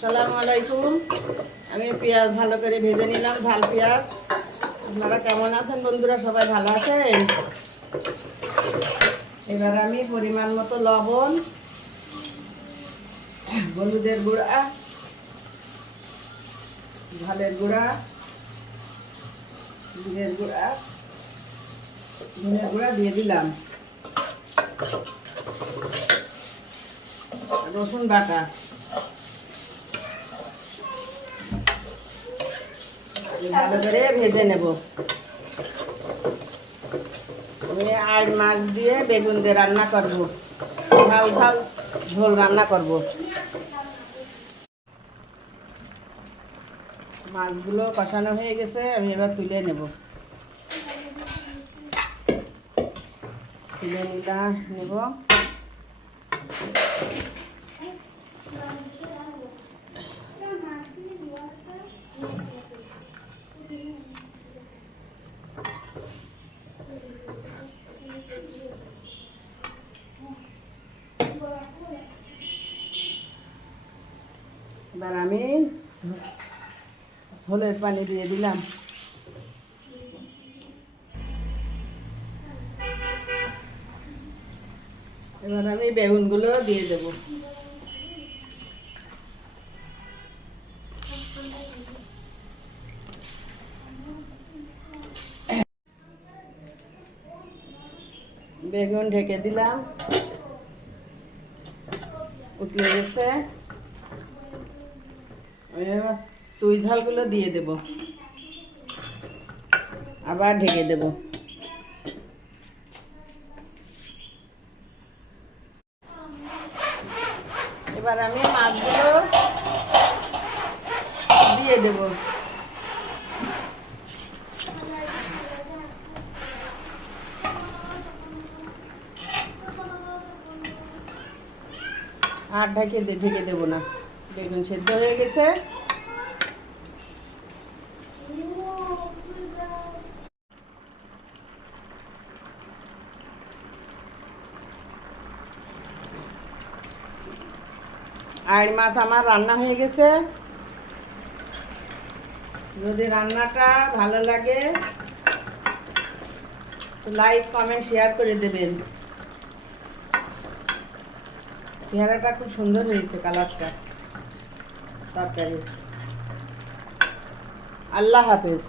আসসালামু আলাইকুম। আমি পেঁয়াজ ভালো করে ভেজে নিলাম, ঝাল পেঁয়াজ। আপনারা কেমন আছেন বন্ধুরা? সবাই ভালো আছেন? এবার আমি পরিমাণ মতো লবণ, হলুদের গুঁড়া, ঝালের গুঁড়া, জিরের গুঁড়া, ধনের গুঁড়া দিয়ে দিলাম, রসুন বাটা, ভালো করে ভেজে নেব। আমি আর মাছ দিয়ে বেগুন দিয়ে রান্না করব, ঝাল ঝাল ঝোল রান্না করব। মাছগুলো কষানো হয়ে গেছে, আমি এবার তুলে নেব। তুলে নেব। এবার আমি ঝোলের পানি দিয়ে দিলাম। এবার আমি বেগুনগুলো দিয়ে দেব। বেগুন ঢেকে দিলাম, উতলে গেছে। চুই ঝালগুলো দিয়ে দেব, আবার ঢেকে দেব। এবার আমি মাছগুলো দিয়ে দেব। আর ঢেকে দেবো না, বেগুন সেদ্ধ হয়ে গেছে। আর মাছ আমার রান্না হয়ে গেছে। যদি রান্নাটা ভালো লাগে লাইক কমেন্ট শেয়ার করে দেবেন। চেহারাটা খুব সুন্দর হয়েছে, কালারটা তরকারি। আল্লাহ হাফেজ।